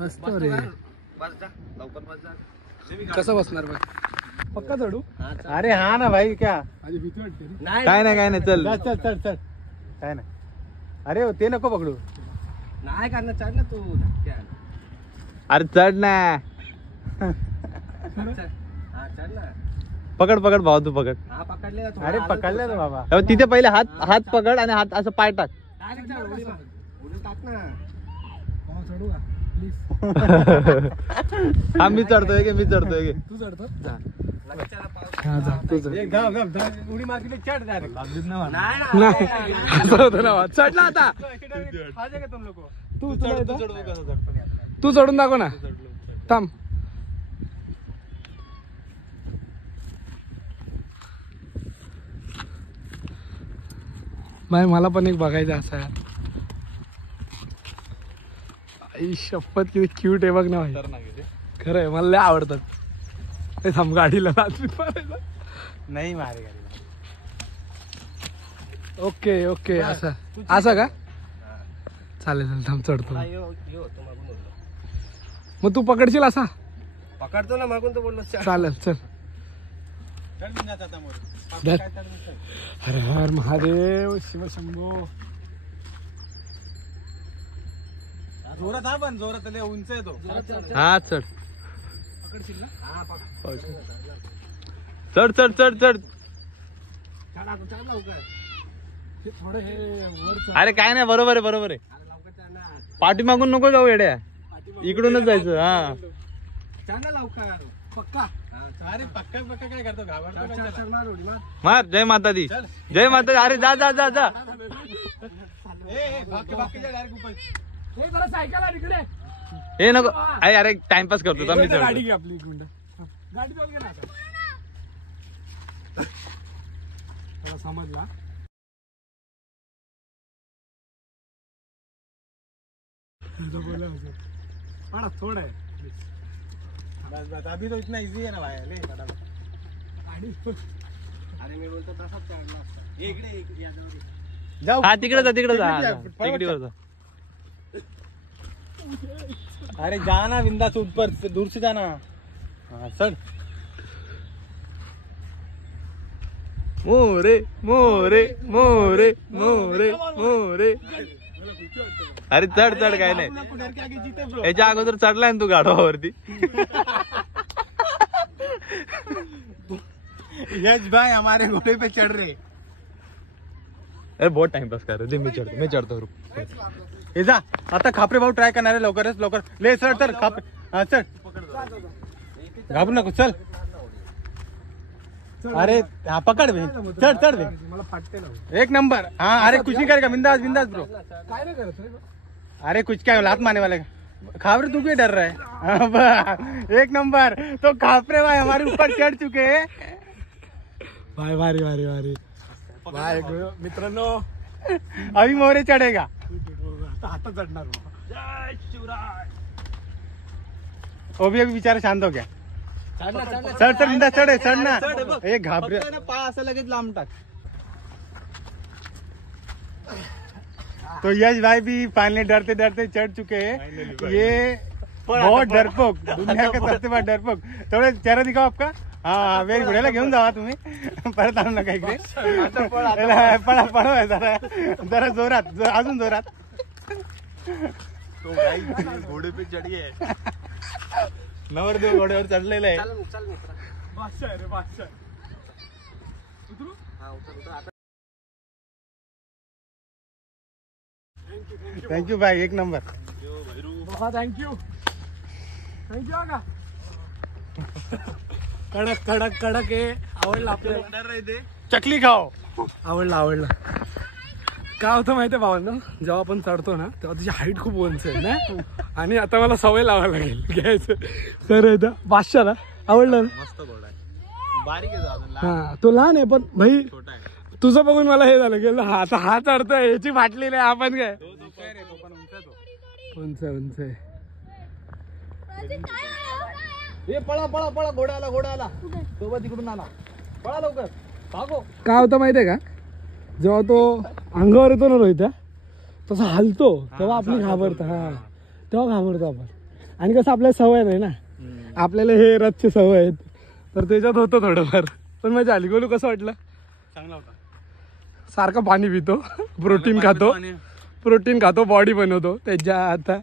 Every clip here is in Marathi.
मस्त रे. कसं बसणार भाई? पक्का चढू? अरे हा ना भाई क्या माझी भीती वाटते रे. काय नाही चल चल चल चल काय नाही. अरे ते नको पकडू. नाही करणार, चढ ना तू. अरे चढ ना. हा चढ ना. पकड भाऊ तू पकड. हा पकडले. अरे पकडले ना बाबा. अहो, तिथे पहिले हात पकड आणि हात असं पाय टाक. उडून टाक ना. भाऊ चढू का प्लीज? हा मी चढतोय की तू चढतो? लक्षाला पाऊस. हा जा तू चढ. एक धाव धाव धाव उडी मारली चढ डायरेक्ट. नाही नाही असं होतं ना. चढला आता तुम लोक तू तुला येतं? तू चढून दाखव ना. थांब. नाही मला पण एक बघायचं असं आहे. आई शपथ किती क्यूट आहे बघ ना भाई. खरं आहे मला लय आवडतात. ते थांब गाडीला नाही मारे गाडी. ओके ओके असं असं का? चालेल चालेल थांब चढतो. मग तू पकडशील असा? पकडतो ना मागून, तो बोललो चालेल चल. धर. हर हर महादेव शिव शंभो. जोरात हा पण जोरात लय उंच आहे तो. हा चढ. पकडशील ना? चढ चढ लवकर. हे थोडं हे वर चढ. अरे काय नाही बरोबर आहे. पाठीमागून नको जाऊ येड्या, इकडूनच जायचं. हा चढ ना लवकर. पक्का. अरे पक्का काय करतो घाबरतो. मार. जय माता दी. जय माता दी. अरे जा बाकीच्या डायरेक्ट ऊपर. हे जरा सायकल आण इकडे. हे नको. अरे टाइमपास करतो मी. गाडी घे आपली एक मिनिट. गाडी चालू घे ना आता. मला समजला. थोडं आहे. अभी तो इतना इजी है ना भाई. ले अरे मी बोलतो तसाच चढला असता. इकडे जाऊ. हा तिकडे जा. तिकडे जा. अरे जाना विंदा से ऊपर से दूर से जाना. हाँ चल. मोरे मोरे मोरे मोरे मोरे. अरे चढ काय नाही. याच्या अगोदर चढलाय ना तू गाढवावरती. यश भाई हमारे घोड़े पे चढ़ रहे. अरे बहुत टाइमपास कर रहे. मी चढतो रुक. हे जा आता खापरे भाऊ ट्राय करणार आहे. लवकर ले चढ तर खापरे. हा चढ. घाबरू नको चल. अरे हा पकड बे. चढ बे. मला फाटते ना. एक नंबर. हाँ अरे कुछ नहीं करेगा. बिंदास ब्रो. काय नाही करत रे. अरे कुछ क्या लात मारने वाले. खापरे तू क्यों डर रहा है? एक नंबर. तो खापरे भाई हमारे ऊपर चढ़ चुके हैं. भाई भारी भाई मित्रांनो. अभी मोरे चढ़ेगा. आता चढणार. वो भी अभी बेचारा शांत हो गया. चढ़ बिंदा चढ़ ना. ये घाबरे पाय असं लगेच लांब टाक. तो यश भाई भी फाइनली डरते चढ़ चुके हैं. ये बहुत डरपोक. दुनिया का सबसे बड़ा डरपोक. थोडं चेहरा दिखाओ आपका. हा वेळ घोड्याला घेऊन जावा तुम्ही. परत आणू नका इकडे. पळा जरा जोरात अजून जोरात. घोडे पे चढ गए. नवरदेव घोड्यावर चढलेला आहे. चल मित्रा. बादशाह रे बादशाह. उतरू. हा उतर आता. थँक्यू भाई. एक नंबर. बाबा थँक्यू का. कडक आहे. आवडला आपल्याला. चकली खाओ. आवडला. काय होतं माहितीये भावांनो, जेव्हा आपण चढतो ना तेव्हा त्याची हाईट खूप उंच आहे ना. आणि आता मला सवय लावायला लागेल घ्यायचं. तर बादशाला आवडलं. मस्त घोडा आहे. बारीक आहे अजून. हा तो लहान आहे पण भाई छोटा आहे. तुझं बघून मला हे झालं गेलं. हा आता हा चढतोय. याची फाटली नाही. आपण काय उंच आहे. हे पळा घोडा आला. सोबत तिकडून आला. पळा लवकर. भागो. काय होतं माहितीये का, जेव्हा तो अंगावर येतो ना रोहित तसा हलतो तेव्हा आपली घाबरतो. हा तेव्हा घाबरतो आपण. आणि कसं आपल्याला सवय नाही ना, आपल्याला हे रथची सवय आहेत, तर त्याच्यात होतं थोडंफार. पण मजा आली. गोलू कसं वाटलं? चांगला होता. सारखं पाणी पितो, प्रोटीन खातो, बॉडी बनवतो त्याच्या. आता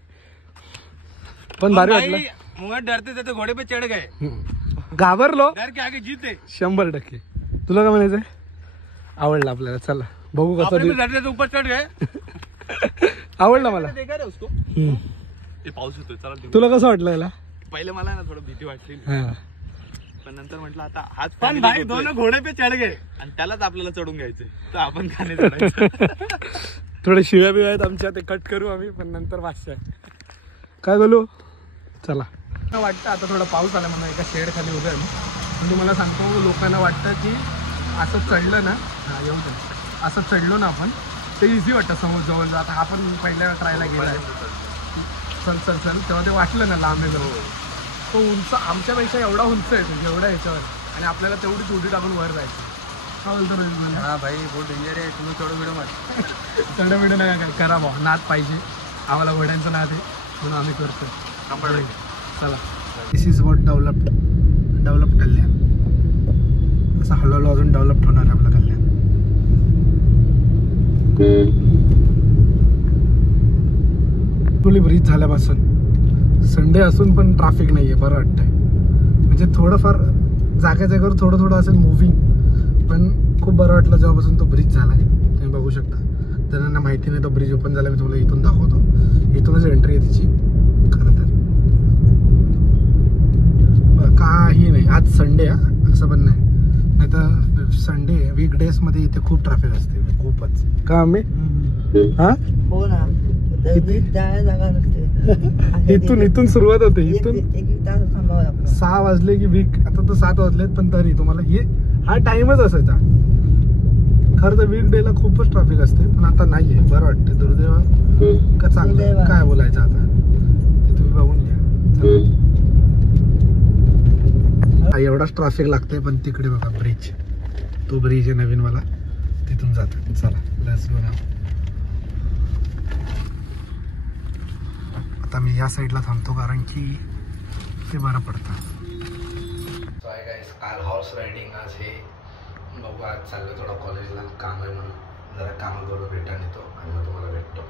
पण भारी वाटलं. मुंगा डरते थे तो घोड़े पे चढ़ गए, घाबरलो डर के आगे जीते. 100%. तुला काय म्हणायचंय? आवडलं आपल्याला. चला बघू कसं आपने भी डरते थे ऊपर चढ़ गए. आवडलं मला. देखा रे उसको. हम्म. ते पाऊस होतोय, चला. तुला कसं वाटलं याला? पहिले मला ना थोडं भीती वाटली, हा. पण नंतर म्हटलं आता हाच पण भाई दोनों घोडे पे चढ गए आणि त्यालाच आपल्याला चढून घ्यायचंय, तर आपण खाणे चढायचं. थोडे शिव्या बिव्या आहेत आमच्या, ते कट करू आम्ही, पण नंतर वाचताय. काय बोलू? चला. वाटतं आता थोडा पाऊस आला म्हणून एका शेड खाली उभे आहे. पण तुम्हाला सांगतो, लोकांना वाटतं की असं चढलं ना, येऊ दे, असं चढलो ना आपण ते इझी वाटतं समोर जवळ. आता हा पण पहिल्या ट्रायला गेला चल चल चल, तेव्हा ते वाटलं ना लांब आहे जवळ. तो उंच आमच्यापेक्षा एवढा उंच आहे तो, जेवढा ह्याच्यावर, आणि आपल्याला तेवढी उडी टाकून वर जायचं. काय बोलतो रोहित? हा भाई बहुत डेंजर आहे, तुम्ही थोडं व्हिडिओ मध्ये चढ बिड नाही काय करा भाऊ, नाद पाहिजे आम्हाला, घोड्यांचं नाद आहे म्हणून आम्ही करतो. चला. दिस इज वॉट डेव्हलप कल्याण. असं हळूहळू अजून डेव्हलप होणार आहे आपलं कल्याण. ब्रिज झाल्यापासून संडे असून पण ट्रॅफिक नाहीये, बरं वाटतंय. म्हणजे थोडंफार जागेवर थोडं असेल मुव्हिंग, पण खूप बरं वाटलं जेव्हापासून तो ब्रिज झालाय. तुम्ही बघू शकता. त्यांना माहिती नाही तो ब्रिज ओपन झाला, मी तुम्हाला इथून दाखवतो. इथूनच एंट्री आहे तिची खरं तर. काही नाही, आज संडे असं पण नाही तर संडे वीकडेज मध्ये इथे खूप ट्रॅफिक असते, खूपच. का आम्ही हा हो ना, जागा नसते. इथून सुरुवात होते. इथून एक तास थांबावं लागतं. 6 वाजले की वीक, आता तर 7 वाजलेत, पण तरी तुम्हाला हे हा टाइमच असायचा. खरं तर वीक डे ला खूपच ट्रॅफिक असते, पण आता नाहीये. बरं वाटतं. दुर्दैव का चांगलं काय बोलायचं आता, ते तुम्ही बघून घ्या. एवढाच ट्रॅफिक लागतंय, पण तिकडे बघा ब्रिज, तो ब्रिज आहे नवीन वाला, तिथून जातात. चला लेट्स गो नाउ. आता मी या साईडला थांबतो कारण की ते बरं पडतं. सो हाय गाईस, आज हॉर्स रायडिंग आज हे बघू. आज चाललं थोडं कॉलेजला, काम आहे म्हणून जरा काम करून रिटर्न येतो आणि मग तुम्हाला भेटतो.